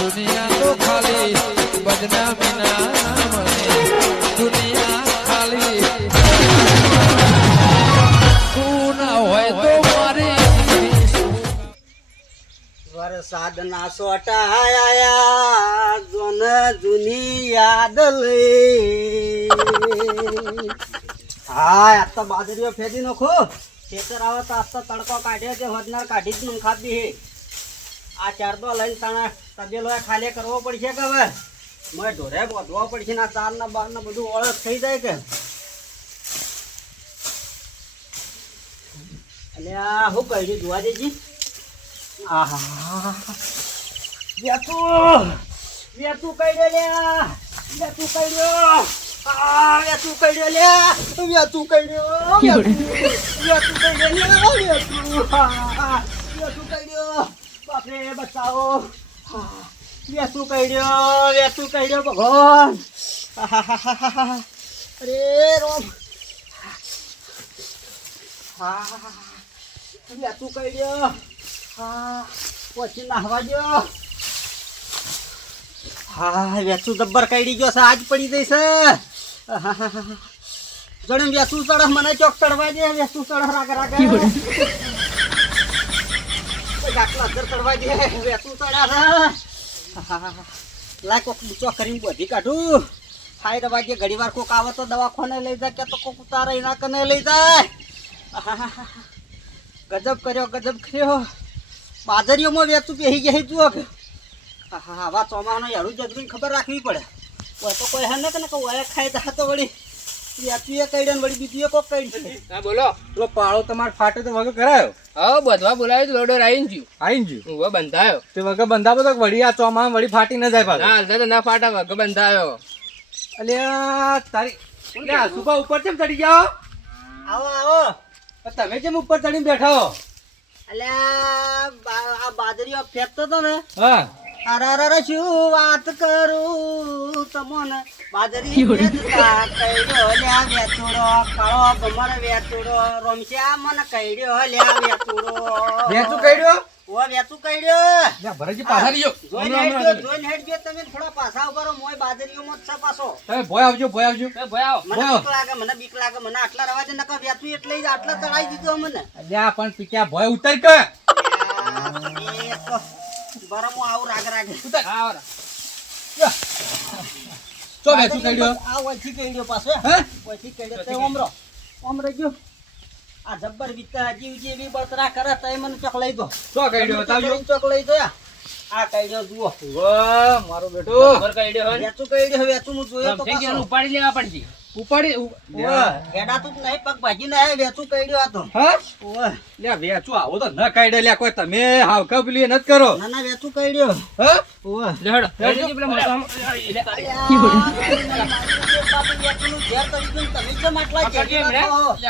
દુનિયા તો ખાલી બદનામી ના નામને દુનિયા ખાલી તું ના હોય તો મારી વરસાદ ના સોટા આયા જોન જૂની યાદ લે હા આ તો બાજરીઓ ફેદી નાખો ખેતર આવે તો આસ્તો તડકો કાઢ્યો કે વધનાર કાઢી જ નમ ખાધી હે આ ચાર દો લઈને તાણા તબેલો ખાલી કરવો પડશે કે હવે મેં ઢોરે બોધવો પડશે ને આ ચાર ના બાર ને બધું ઓળખ થઈ જાય કે અલ્યા હું કહી જોવા દેજી આહા વેતું કઈડ્યો લ્યા વેતું કઈડ્યો વેતું કઈડ્યો લ્યા વેતું કઈડ્યો વેતું કઈડ્યો વેતું કઈડ્યો બાપરે બચાવો વેતું કઈડ્યો ભગવાન અરે રોમ વેતું કઈડ્યો પછી નાહવા દો હા વેચું જબ્બર કાઢી ગયો છે આજ પડી જઈશે જણે વેચું ચડે મને ચોક ચડવા દે વેચું ચડે રાગ રાગ ગાટલા અંદર ચડવા દે વેચું ચડ્યા છે લાય કોક ચોક કરીને બધી કાઢું ખાઈ દવા દે ઘડી વાર કોક આવે તો દવાખાને લઈ જાય કે તો કોક ઉતારે એના કને લઈ જાય ગજબ કર્યો બાજરીઓમાં વેચું પહેરી ગયા જુઓ કે હા આવા ચોમાનો યારું જગરીને ખબર રાખવી પડે ઓય તો કોઈ હે ને કે ઓય ખાઈ જા તો વળી વેચું એ કઈડે ને વળી બીજું એ કોક કઈડ છે હા બોલો પેલો પાળો તમારે ફાટે તો વગર કરાયો હા બધવા બોલાવ્યો તો લોડર આવીને જ્યું આઈને જ્યું હું બંધાયો તે વગર બંધાવો તો વળી આ ચોમામાં વળી ફાટી ન જાય પાછું ના હાલતા તો ના ફાટા વગર બંધાયો અલ્યા તારી લે સુબા ઉપર કેમ ચડી જાઓ આવો તમે કેમ ઉપર ચડીને બેઠા હો અલ્યા આ બાજરીઓ ફેંકતો તો ને હા અરે શું વાત કરું તમોને બાજરી વેચતા કઈડ્યો લ્યા વેચુડો કાળો ગમર વેચુડો રોમશ્યા મને કઈડ્યો લ્યા વેચુડો વેચું કઈડ્યો ઓ વેચું કઈડ્યો લે ભરજી પાછા રહીજો જોઈને હેડજો તમે થોડા પાછા ઉભા મોય બાજરીઓમાં જ છે પાછો તમે ભોય આવજો એ ભયા મને બીક લાગે મને આટલા રવા દે નકર વેચું એટલે જ આટલા ચડાઈ દીધો મને અલ્યા પણ પીક્યા ભોય ઉતર કે બરાબર આવું રાગ રાગે ચો વેચું કઈડ્યો આ ઓછી કઈડ્યો પાછો હે ઓછી કઈડ્યો તે ઓમરો ગયો આ જબ્બર વિતા જીવ જેવી બળતરા કરે તઈ મને ચોક લઈ દો ચો કઈડ્યો તાવજો ચોક લઈ દો આ કઈડ્યો જુઓ વાહ મારો બેટો ઘર કઈડ્યો હોય વેચું કઈડ્યો વેચું હું જોયો તો ને ઉપાડી લેવા પડશે ઉપાડી હેડાતું જ નહીં પગ ભાજી ના વેચું કઈડ્યો હતો હા ઓય લે વેચું આવો તો ન કાઢે લ્યા કોઈ તમે હાવ કબલી ન કરો ના ના વેચું કઈડ્યો હા ઓય લેડો લેડો પેલા મોટા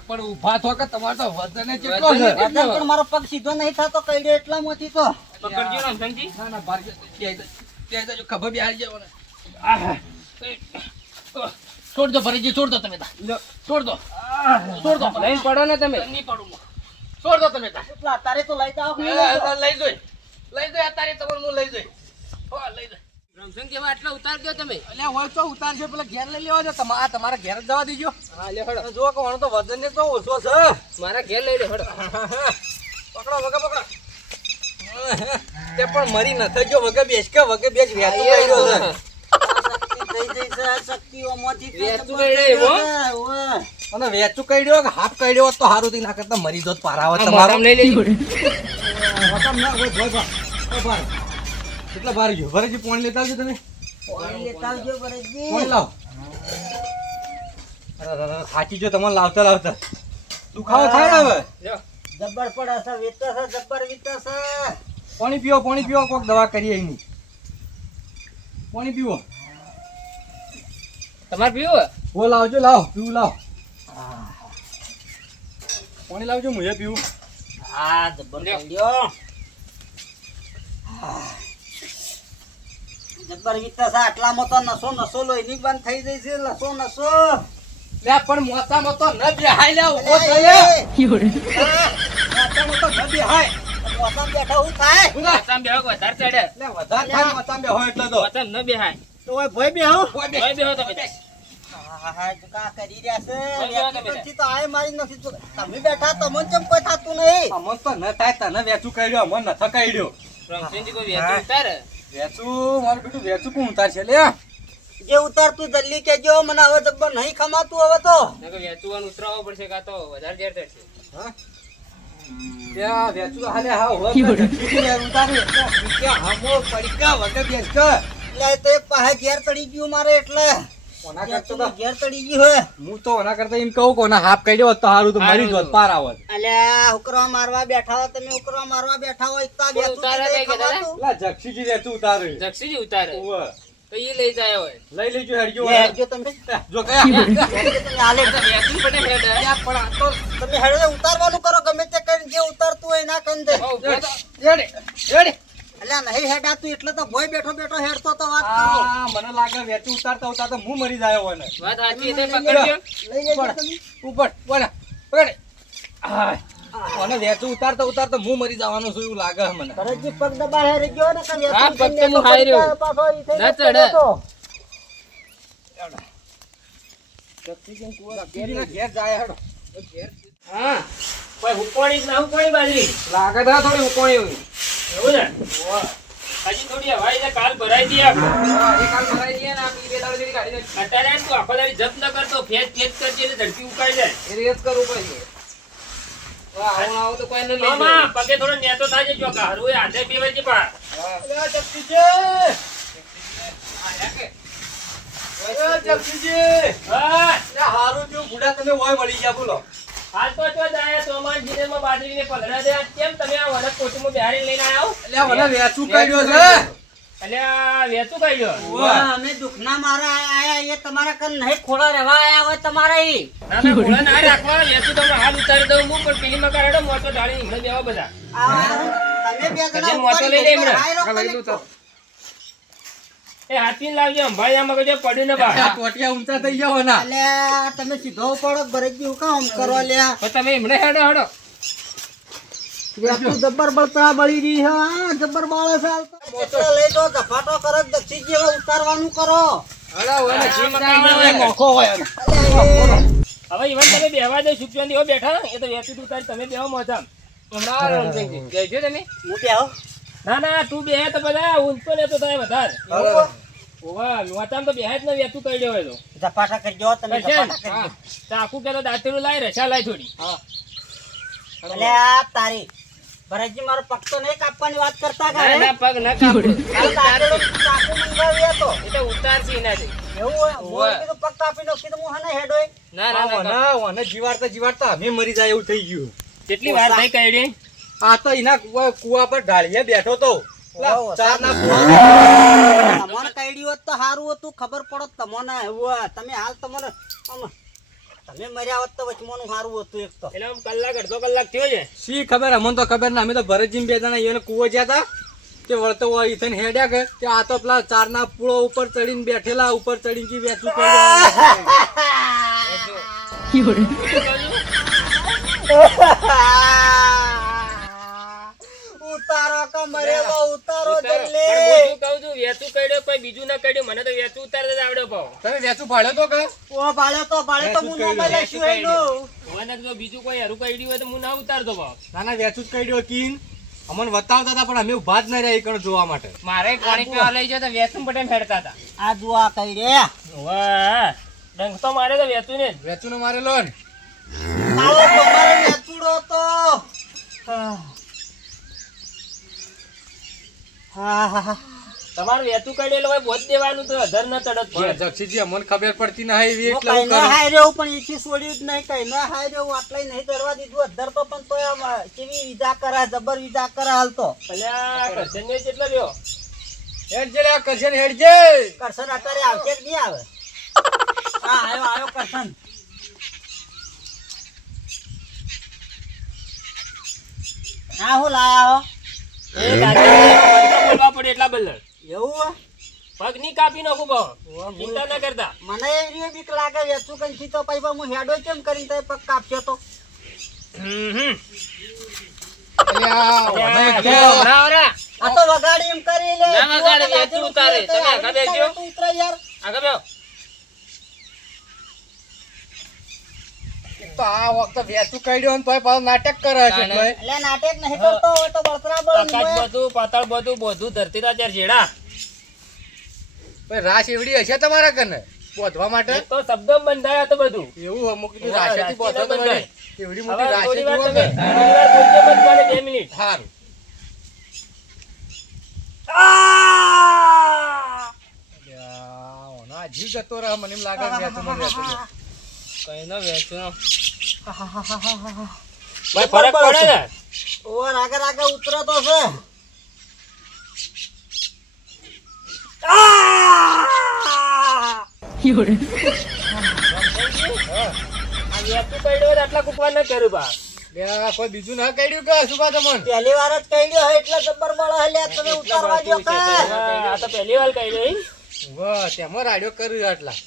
પણ ઉભા થો કે તમારે તો વજન કેટલો છે પણ મારો પગ સીધો નહીં થતો કઈડ્યો એટલામાંથી તો પકડજો ને સંજી ના ના બાર ત્યાં જો ખબર બી આવી જાય છોડ દો ભરીજી છોડ દો તમે છોડ દો લઈને પડો ને તમે નહીં પડું છોડ દો તમે એટલા તારે તો લઈ જાવ લઈ જોઈ અત્યારે તમારે હું લઈ જોઈ લઈ જોઈ રમસંગ જેવા આટલા ઉતાર દો તમે એટલે હોય તો ઉતારશે પેલા ઘેર લઈ લેવા છે તમારા ઘેર જ જવા દીજો હા લે હડો જો કે તો વજન ને તો ઓછો છે મારા ઘેર લઈ લે હડો પકડો પકડો તે પણ મરી ન થઈ ગયો વગે બેસ કે વગે બેસ વેતું કર્યો છે વેચું કઈડ્યો અને વેચું કઈડ્યો કે હાફ કઈડ્યો તો સારું થી ના કરતા મરી જોત પારાવત તમારો તમારો લઈ લેજો વતમ ના હોય ભોય બા કેટલા બાર ગયો ભરેજી પાણી લેતા આવજો તમે પાણી લાવ અરે ખાચી જો તમને લાવતા દુખાવો થાય ને હવે જબ્બર પડે છે વેચે છે જબ્બર વેચે છે પાણી પીવો કોક દવા કરીએ એની પાણી પીવો તમારે પીવું ઓ લાવજો લાવ પીવું લાવ પાણી લાવજો હું એ પીવું હા જબ્બર કઈડ્યો જબ્બર વેચે છે આટલામાં તો નસો લોહીની બંધ થઈ જાય છે નસો લે પણ મોસામાં તો ન બેહાય લે ઉભો થઈએ મોસામાં તો ન બેહાય મોસમ બેઠા હું થાય સામ બેહો વધારે ચડે એટલે વધારે થાય મતામ બેહો એટલે તો વતન ન બેહાય તો ઓય ભોય બેહો ભાઈ બેહો તમે હા કા કરી રહ્યા છે ભોય બેહો તમે. વેચી તો આય મારી નથી તો તમે બેઠા તમને કેમ કોઈ થાતું નહીં અમન તો ન થાય તને વેચું કાઢ્યો અમન ન થકાડ્યો રમશીનજી કોઈ વેચું ઉતારે વેચું મારું બેટું વેચું કોણ ઉતાર છે લે જે ઉતારતું જલ્દી કેજો મને હવે જબ્બર નહીં ખમાતું હવે તો નકર વેચવાનું ઉતરાવવો પડશે કાં તો વધારે ઝેર ચડશે ત્યાં વેચું હાલે હા હોત ને જલ્દી યાર ઉતારે ત્યાં હામો પડીકા વગર બેસ કર એટલે તો એક પાહે ઘેર ચડી ગયું મારે એટલે કોના કરતો તો ઘેર ચડી ગયું હે હું તો ઓના કરતા એમ કહું કોના હાફ કાઢ્યો હોત તો હારું તો મરી જોત પાર આવત અલ્યા ઉકરવા મારવા બેઠા હો તમે ઉકરવા મારવા બેઠા હો એકતા કોઈ બેઠું ઉતારે નહીં કે દાદા? ખમાતું લા જક્ષીજી વેચું ઉતારે જક્ષીજી ઉતારે ઓવે તો એ લઈ જાય હોય લઈ લેજો હેડજો લે, હેડજો તમે જો કયા હેડજો તમે હાલે વેચું પડે હેડ પણ આ તો તમે હેડે ઉતારવાનું કરો ગમે તે કરીને જે ઉતારતું હોય ના કરી દે રેડી રેડી અલ્યા નહીં હેડાતું એટલે તો ભોય બેઠો બેઠો હેડતો તો વાત કરો આ મને લાગે વેચું ઉતારતા ઉતારતા હું મરી જાયો હોય ને વાત સાચી એટલે પકડજો લઈ જજો તમે ઉપર બોલા પકડ આ મને વેચું ઉતારતા ઉતારતા હું મરી જવાનું છું એવું લાગે છે મને કરજી પગ દબાય હેરી ગયો ને કે હા, પગ તો હું હારી રહ્યો. પાછો ઈ થઈ ના જતો ચડે. તો. જક્ષીજીના ઘેર જાય હેડો હા કોઈ હુકોણી જ ના હુકોણી બાજરી લાગે તો થોડી ઉકોણી હોય એવું ને હજી થોડી હવાઈ ને કાલ ભરાઈ દઈએ આપણે એ કાલ ભરાઈ દઈએ ને આપણી બે દાડા જેવી ગાડી ને અત્યારે તું આખો દાડી જપ ન કરતો ફેસ ફેસ કરજે એટલે ઝડપી ઉકાઈ જાય એ રેસ કરવું પડશે વાહ આવું આવું તો કોઈ ન લઈ મામા પગે થોડો નેતો થાય જો હારું એ હાથે પીવાય છે પા જાય જક્ષીજી જક્ષીજી હા હારું થયું બુડા તમે ઓય વળી ગયા બોલો હાલ તો જો જાય સોમાન જીનેમાં બાજરીને પલડા દે કેમ તમે આ વનક કોઠીમાં બિહારી લઈને આવો એટલે મને વેચું કાઢ્યો છે એટલે આ વેચું કાઢ્યો વાહ, અમે દુખના મારા આયા એ તમારા કન નહીં ખોળા રહેવા આયા હોય તમારા ઈ ના ના ઘોડા ના રાખવા વેચું તમે હાલ ઉતારી દઉં હું પણ પેલી માં કાઢો મોટો ઢાળી હિંગળે બેવા બધા તમે બે જણા કજે મોટો લઈ લે એમને. હાય રો લઈ કને લઉં તો. એ હાથી લાવજો અંભાળિયામાં કજો પડ્યું ને બહાર આ ટોટિયા ઊંચા થઈ જાવ ના અલ્યા તમે સીધો પડો ભરતજી હું કામ કરો લ્યા તો તમે એમને હેડો હેડો તું જબ્બર બળતા બળી રહી હે હા જબ્બર બાળે છે હાલ તો. ચિત્ર લઈ દો ઝપાટો કરો દક્ષિણજી હવે ઉતારવાનું કરો અલા ઓને જીમ મકાન થાય હોય. મોખો હોય ને. અલ્યા, એ હવે ઈવન તમે બેહવા દે સુખચંદી હો બેઠા એ તો વેચું ઉતારી તમે બેહો મોજામ હમણાં રમજંગજી બેહજો તમે હું બેહો ના ના તું બેહે તો બધા ઊંચો લેતો થાય વધારે હવે ઓવા મોજામ તો બેહે જ ને વેચું કર્યો હોય તો ઝપાટા કરજો તમે કરશે ને? ઝપાટા હા. કરજો ચાકુ કે તો દાંતેલું લાય રસા લાય થોડી અલ્યા તારી ભરતજી મારો પગ તો નહીં કાપવાની વાત કરતા ના કરે ના પગ ના કાપું હાલ દાંતેડો ચાકુ મંગાવી હતો એ તો ઉતારશે એનાથી એવું હોય હું કીધું પગ કાપી નાખી તો હું હને હેડોય ના ના ના ના. ઓને જીવાડતા જીવાડતા અમે મરી જાય એવું થઈ ગયું કેટલી વાર થઈ કઈડી આ તો એના કુવા પર ઢાળીએ બેઠો તો લા, ઓહો, ચારના તમને કઈડી હોત તો સારું હતું ખબર પડત તમને એવું તમે હાલ તમને આમ તમે મર્યા હોત તો વચમાંનું સારું હતું એક તો એટલે આમ કલાક અડધો કલાક થયો છે શી ખબર અમને તો ખબર ના અમે તો ભરતજી બે જણા એને કુવો જ્યાં હતા તે વળતો હોય ઈથન હેડ્યા કે તે આ તો પેલા ચારના પૂળો ઉપર ચડીને બેઠેલા ઉપર ચડીને જી વેચું ઉતારો કે મરેલો ઉતારો પણ જલ્દી હું શું કહું છું વેચું કઈડ્યો કોઈ બીજું ના કઈડ્યો મને તો વેચું ઉતારતા જ આવડ્યો ભાવ તમે વેચું પાડ્યો તો કે ઓ બાળે તો હું નોમાં લઈશું એનું મને જો બીજું કોઈ હરું કઈડ્યું હોય તો હું ના ઉતારતો ભાવ નાના વેચું જ કાઢ્યો કીન અમને બતાવતા હતા પણ અમે ઉભા જ ના રહ્યા એ કણ જોવા માટે મારે કોણી પીવા લઈ જાય તો વેચું પટેલ ફેરતા હતા આ જુઆ કઈ રે વાહ ડંગ તો મારે તો વેચું ને જ. વેચું ને મારેલો ને આવો તમારે નેચુડો તો હા હા હા તમારું વેચું કઈડેલું હોય બોધ દેવાનું તો અધર ન ચડત પણ જક્ષીજી અમને ખબર પડતી ના એવી એટલે કઈ હું ના કરું. હાય રહ્યું પણ એથી છોડ્યું જ નહીં કઈ ના હાય રહ્યું આટલાય નહીં કરવા દીધું અધર તો પણ તોય આમ કેવી વિઝા કરા જબર વિઝા કરા હાલ તો અલ્યા કરશન ને કેટલો રહ્યો હેડજે લે, આ કરશે ને હેડજે. કરશન અત્યારે આવશે કે નહીં આવે હા આવ્યો કરશન હા હું લાયા હો એ દાદા બોલવા પડે એટલા બલ્લર એવું હે? પગ ની કાપી નાખું ભાવ ચિંતા ના કરતા મને એવી બીક લાગે વેચું કંઈ તો પછી હું હેડો કેમ કરીને તે પગ કાપ્યો તો અલ્યા, અલ્યા, મને જો હમણાં આવરા. આ તો વગાડી એમ કરી લે ના કાઢે, વેચી ઉતારે. તમે આગળ બેસજો. તું ઉતરા યાર. આગળ બેહો. તો આ વખતે વેચું કાઢ્યો ને તોય પાછો નાટક કરે છે એટલે. એટલે નાટક નહીં કરતો હોય તો બળતરા બળ આકાશ બધું, પાતાળ બધું ધરતી રાજ યાર છેડા. ભાઈ રાસ એવડી હશે તમારા કને બોધવા માટે? એ તો શબ્દો બંધાયા તો બધું. એવું અમુક કીધું રાશેથી બોધો તો વળી. એવડી હવે મોટી રાશે થોડી વાર જુઓ તમે, ને. થોડી વાર બોલજો, બસ મારે 2 મિનિટ. સારું. અલ્યા, ઓનો આ જીવ જતો રહે મને એમ લાગે વેચું વેચું. કઈ ન વેચો. ભાઈ ફરક પડે ને. ઓર આગળ આગળ ઉતરો તો છે. આ વેચું પડ્યો આટલા કૂકવા ન કર્યું બા. લ્યા, કોઈ બીજું ના કાઢ્યું કે શું કહો તમને? પહેલી વાર જ કહ્યો હોય એટલે જબર બળ હલ્યા તમે ઉતારવા જો કે આ તો પહેલી વાર કહી દઈ. વાહ, તેમાં રાડ્યો કર્યું આટલા.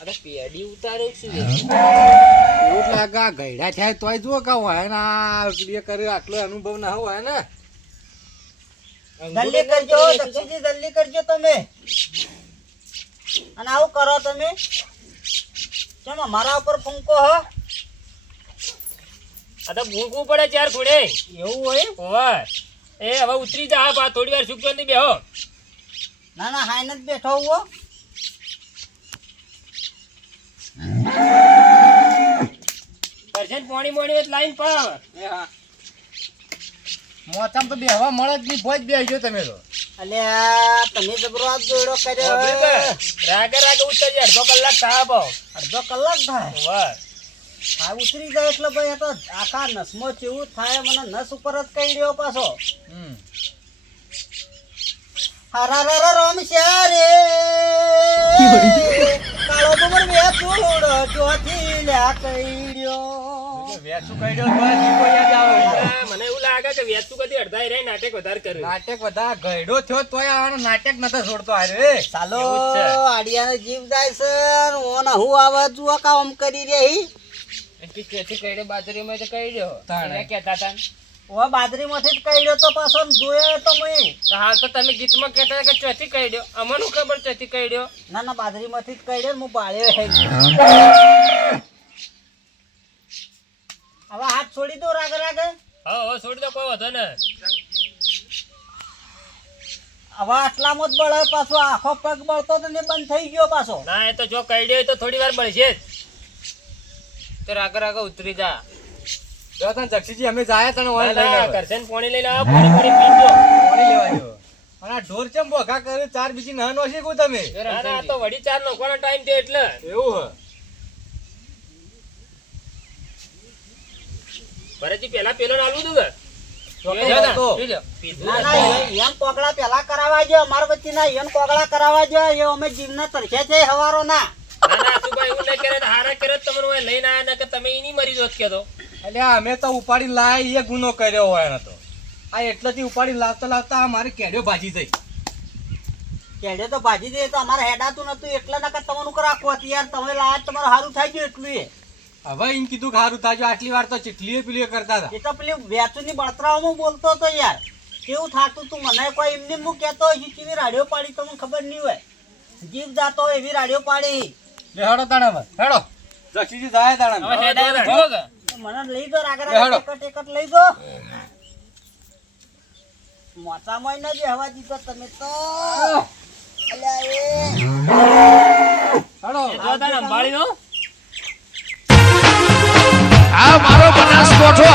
અરે પેડી ઉતારે શું છે? એવું જ લાગે આ ગયડા થાય તોય જુઓ કે હોય ને આ ક્લિયર કર્યો આટલો અનુભવ ના હોય ને. જલ્દી કરજો દક્ષિણજી, જલ્દી કરજો તમે. અને આવું કરો તમે કેમ મારા ઉપર ફૂંકો હો? આ તો ભૂખવું પડે 4 ખૂણે. એવું હોય? ઓય એ હવે ઉતરી જા બા, થોડી વાર સુખ શાંતિ બેહો. ના ના હાઈને જ બેઠો હુઓ. કરશન પાણી મોણી હોય લાઈન પાવ. મોચામ તો બેહવા મળે જ નહીં, ભોજ બેસજો તમે તો. અલ્યા તમે જબરો આ દોડો કર્યો. રાગે રાગે ઉતરજે, અડધો કલાક થાપો. અડધો કલાક થાય. ઓય હા ઉતરી જાય એટલે ભાઈ આ તો આખા નસમાં કેવું થાય મને નસ ઉપર જ કહી રહ્યો પાછો. હરા રોમ રે કાળો બબર વેચુડ જોથી લ્યા કઈડ્યો. વેચું કાઢ્યો તો આ જીવો યાદ આવે. મને એવું લાગે કે વેચું કદી અડધા રહી નાટક વધારે કર્યું. નાટક વધારે ગયડો થયો તોય આનો નાટક નતો છોડતો આરે. ચાલો એવું જ છે. આડિયાનો જીવ જાય છે ને ઓને હું આવે જુઓ કામ કરી રહી. તેથી કઈડે બાજરીમાં તો કઈડ્યો. તાણે. એને કહેતા તા ને. ઓ બાજરીમાંથી જ કઈડ્યો તો પાછો ને જોયો તો મેં. તો હાલ તો તમે ગીતમાં કહેતા હતા કે ચોથી કઈડ્યો. અમને ખબર ચોથી કઈડ્યો. ના ના બાજરીમાંથી જ કઈડ્યો ને હું બાળ્યો હે. હવે હાથ છોડી દો રાગે રાગે. હા હવે છોડી દો, કોઈ વાંધો ને. હવે આટલામાં જ બળે પાછો આખો પગ બળતો તો ને બંધ થઈ ગયો પાછો. ના એ તો જો કઈડ્યો હોય તો થોડી વાર બળશે જ. તો રાગે રાગે ઉતરી જા. જો તને જક્ષીજી અમે જાય તને ઓય લઈને ના, આવે. કરશન પાણી લઈને આવો, પાણી પીજો. પાણી લેવા જો. અને આ ઢોર ચમ બોઘા કરે ચાર બીજી ના નો શીખું તમે. ના ના, આ તો વડી 4 નોખવાનો ટાઈમ થયો એટલે. એવું હે. ભરતજી પેલા પેલો નાલવું તું કે? ચોખ્ખો પીધું હતો. પીધું. પીધું ના નથી. ના એમ કોગળા પેલા કરાવવા જો અમારા વચ્ચેના એમ કોગળા કરાવવા જો એ અમે જીવના તરસે છે હવારો ના. ના ના, આસુભાઈ એવું નહીં કરે તો હારા કરે તો તમને ઓય લઈને આયા ને કે તમે ઈ નહીં મરી જોત કેતો. અલ્યા અમે તો ઉપાડી લાય એ ગુનો કર્યો હોય ને તો. આ એટલેથી ઉપાડી લાવતા લાવતા આ મારી કેડ્યો ભાજી થઈ. કેડે તો ભાજી દે તો અમારે હેડાતું નતું એટલે નકર તમારું રાખો યાર તમે લાજ તમારું સારું થાય ગયું એટલું એ. હવે એમ કીધું કે સારું થાજો, આટલી વાર તો ચીટલીએ પીલીએ કરતા હતા. એ તો પેલી વેચુની બળતરાઓમાં બોલતો હતો યાર. કેવું થાતું તું મને કોઈ એમને હું કહેતો હોય કેવી રાડિયો પાડી તો મને ખબર નહીં હોય. જીવ જાતો હોય એવી રાડિયો પાડી. લે હેડો તાણે હેડો. જક્ષીજી જાય તાણે. હવે હેડા જો કે? તો મને લઈ દો રાગરા હેડો. ટેકટ લઈ દો. મોચામાં ન જે હવા દીધો તમે તો. અલ્યા એ હેડો. એ જો તારે સંભાળી લો. આ મારો બનાસકોઠો